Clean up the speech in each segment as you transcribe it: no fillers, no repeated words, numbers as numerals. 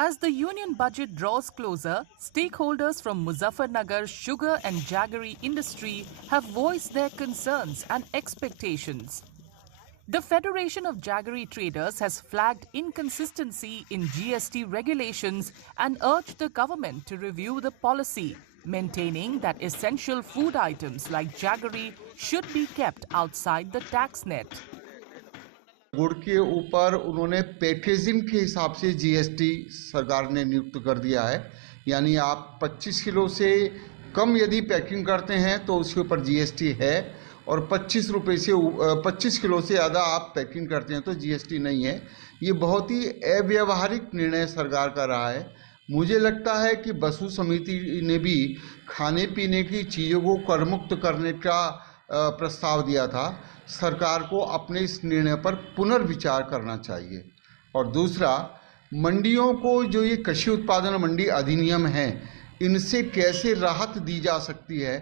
As the union budget draws closer, stakeholders from Muzaffarnagar sugar and jaggery industry have voiced their concerns and expectations. The Federation of Jaggery Traders has flagged inconsistency in GST regulations and urged the government to review the policy, maintaining that essential food items like jaggery should be kept outside the tax net. गुड़ के ऊपर उन्होंने packaging के हिसाब से GST सरकार ने नियुक्त कर दिया है, यानी आप 25 किलो से कम यदि पैकिंग करते हैं तो उसके ऊपर जीएसटी है, और 25 रुपये से 25 किलो से ज़्यादा आप पैकिंग करते हैं तो जीएसटी नहीं है। ये बहुत ही अव्यावहारिक निर्णय सरकार का रहा है। मुझे लगता है कि बसु समिति ने भी खाने पीने की चीज़ों को करमुक्त करने का प्रस्ताव दिया था। सरकार को अपने इस निर्णय पर पुनर्विचार करना चाहिए। और दूसरा, मंडियों को जो ये कृषि उत्पादन मंडी अधिनियम है, इनसे कैसे राहत दी जा सकती है,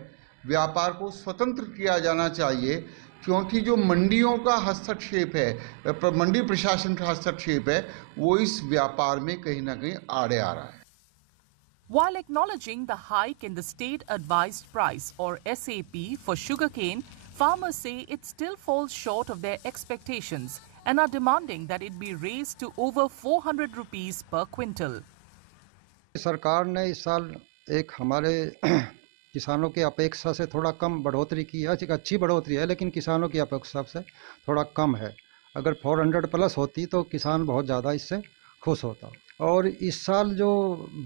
व्यापार को स्वतंत्र किया जाना चाहिए, क्योंकि जो मंडियों का हस्तक्षेप है, मंडी प्रशासन का हस्तक्षेप है, वो इस व्यापार में कहीं ना कहीं आड़े आ रहा है। While acknowledging the hike in the state advised price or SAP for sugarcane, farmers say it still falls short of their expectations and are demanding that it be raised to over 400 rupees per quintal. सरकार ने इस साल एक हमारे किसानों की अपेक्षा से थोड़ा कम बढ़ोतरी की है। एक अच्छी बढ़ोतरी है, लेकिन किसानों की अपेक्षा से थोड़ा कम है। अगर 400 प्लस होती तो किसान बहुत ज़्यादा इससे खुश होता। और इस साल जो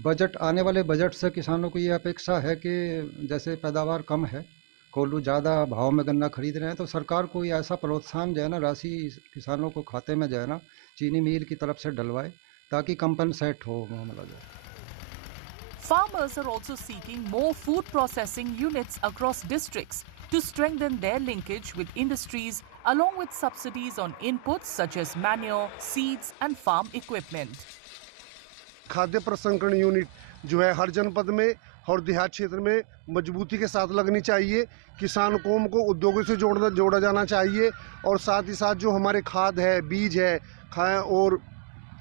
बजट, आने वाले बजट से किसानों को ये अपेक्षा है कि जैसे पैदावार कम है, कोल्हू ज़्यादा भाव में गन्ना खरीद रहे हैं, तो सरकार कोई ऐसा प्रोत्साहन जो है ना, राशि किसानों को खाते में जो है ना चीनी मिल की तरफ से डलवाए, ताकि कंपनसेट हो मामला जो। Farmers are also seeking more food processing units across districts to strengthen their linkage with industries, along with subsidies on inputs such as manure, seeds and farm equipment. खाद्य प्रसंस्करण यूनिट जो है हर जनपद में और देहात क्षेत्र में मजबूती के साथ लगनी चाहिए। किसान कौम को उद्योगों से जोड़ा जाना चाहिए, और साथ ही साथ जो हमारे खाद है, बीज है, और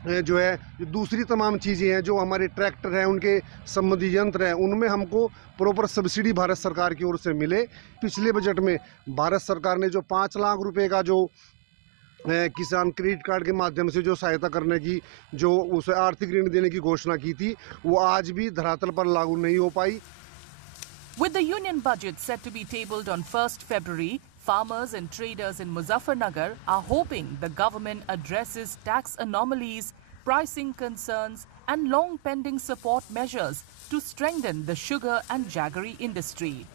जो है दूसरी तमाम चीज़ें हैं, जो हमारे ट्रैक्टर हैं, उनके संबंधी यंत्र हैं, उनमें हमको प्रॉपर सब्सिडी भारत सरकार की ओर से मिले। पिछले बजट में भारत सरकार ने जो 5 लाख रुपए का जो किसान क्रेडिट कार्ड के माध्यम से जो सहायता करने की, जो उसे आर्थिक ऋण देने की घोषणा की थी, वो आज भी धरातल पर लागू नहीं हो पाई। With the union budget set to be tabled on 1st February, farmers and traders in Muzaffarnagar are hoping the government addresses tax anomalies, pricing concerns and long pending support measures to strengthen the sugar and jaggery industry.